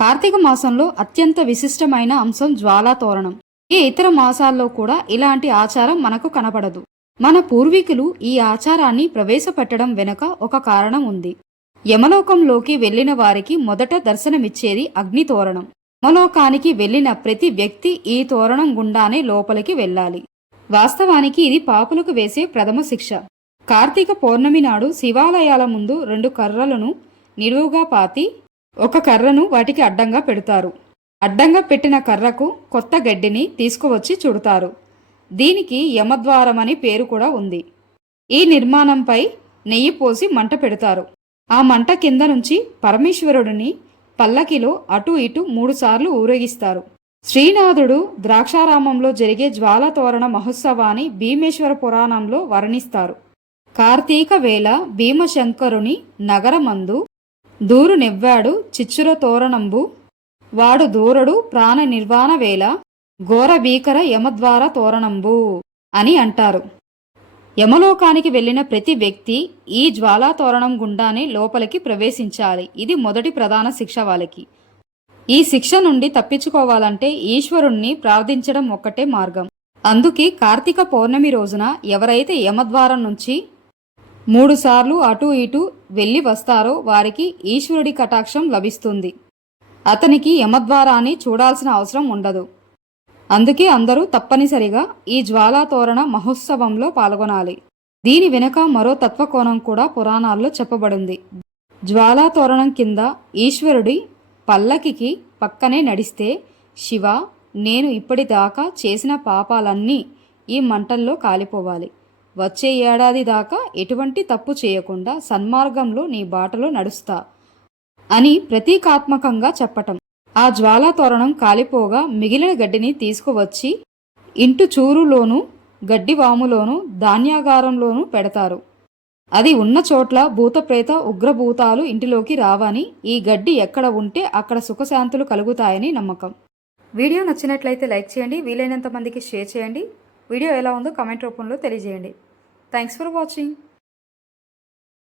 కార్తీక మాసంలో అత్యంత విశిష్టమైన అంశం జ్వాలా తోరణం. ఏ ఇతర మాసాల్లో కూడా ఇలాంటి ఆచారం మనకు కనపడదు. మన పూర్వీకులు ఈ ఆచారాన్ని ప్రవేశపెట్టడం వెనుక ఒక కారణం ఉంది. యమలోకంలోకి వెళ్లిన వారికి మొదట దర్శనమిచ్చేది అగ్ని తోరణం. యమలోకానికి వెళ్లిన ప్రతి వ్యక్తి ఈ తోరణం గుండానే లోపలికి వెళ్ళాలి. వాస్తవానికి ఇది పాపులకు వేసే ప్రథమ శిక్ష. కార్తీక పౌర్ణమి నాడు శివాలయాల ముందు 2 కర్రలను నిలువుగా పాతి ఒక కర్రను వాటికి అడ్డంగా పెడతారు. అడ్డంగా పెట్టిన కర్రకు కొత్త గడ్డిని తీసుకువచ్చి చుడతారు. దీనికి యమద్వారమని పేరు కూడా ఉంది. ఈ నిర్మాణంపై నెయ్యి పోసి మంట పెడతారు. ఆ మంట కింద నుంచి పరమేశ్వరుడిని పల్లకిలో అటు ఇటు 3 సార్లు ఊరేగిస్తారు. శ్రీనాథుడు ద్రాక్షారామంలో జరిగే జ్వాలతోరణ మహోత్సవాన్ని భీమేశ్వర పురాణంలో వర్ణిస్తారు. కార్తీక వేళ భీమశంకరుని నగరమందు దూరు నెవ్వాడు చిచ్చుర తోరణంబు వాడు దూరడు ప్రాణ నిర్వాణ వేళ ఘోర భీకర యమద్వార తోరణంబు అని అంటారు. యమలోకానికి వెళ్లిన ప్రతి వ్యక్తి ఈ జ్వాలా తోరణం గుండానే లోపలికి ప్రవేశించాలి. ఇది మొదటి ప్రధాన శిక్ష వాళ్ళకి. ఈ శిక్ష నుండి తప్పించుకోవాలంటే ఈశ్వరుణ్ణి ప్రార్థించడం ఒక్కటే మార్గం. అందుకే కార్తీక పౌర్ణమి రోజున ఎవరైతే యమద్వారం నుంచి 3 సార్లు అటు ఇటు వెళ్ళి వస్తారో వారికి ఈశ్వరుడి కటాక్షం లభిస్తుంది. అతనికి యమద్వారాన్ని చూడాల్సిన అవసరం ఉండదు. అందుకే అందరూ తప్పనిసరిగా ఈ జ్వాలాతోరణ మహోత్సవంలో పాల్గొనాలి. దీని వెనుక మరో తత్వకోణం కూడా పురాణాల్లో చెప్పబడింది. జ్వాలాతోరణం కింద ఈశ్వరుడి పల్లకికి పక్కనే నడిస్తే శివ, నేను ఇప్పటిదాకా చేసిన పాపాలన్నీ ఈ మంటల్లో కాలిపోవాలి. వచ్చే ఏడాది దాకా ఎటువంటి తప్పు చేయకుండా సన్మార్గంలో నీ బాటలో నడుస్తా అని ప్రతీకాత్మకంగా చెప్పటం. ఆ జ్వాలా తోరణం కాలిపోగా మిగిలిన గడ్డిని తీసుకువచ్చి ఇంటు చూరులోనూ గడ్డివాములోనూ ధాన్యాగారంలోనూ పెడతారు. అది ఉన్న చోట్ల భూతప్రేత ఉగ్రభూతాలు ఇంటిలోకి రావని, ఈ గడ్డి ఎక్కడ ఉంటే అక్కడ సుఖశాంతులు కలుగుతాయని నమ్మకం. వీడియో నచ్చినట్లయితే లైక్ చేయండి, వీలైనంత మందికి షేర్ చేయండి. వీడియో ఎలా ఉందో కామెంట్ రూపంలో తెలియజేయండి. Thanks for watching.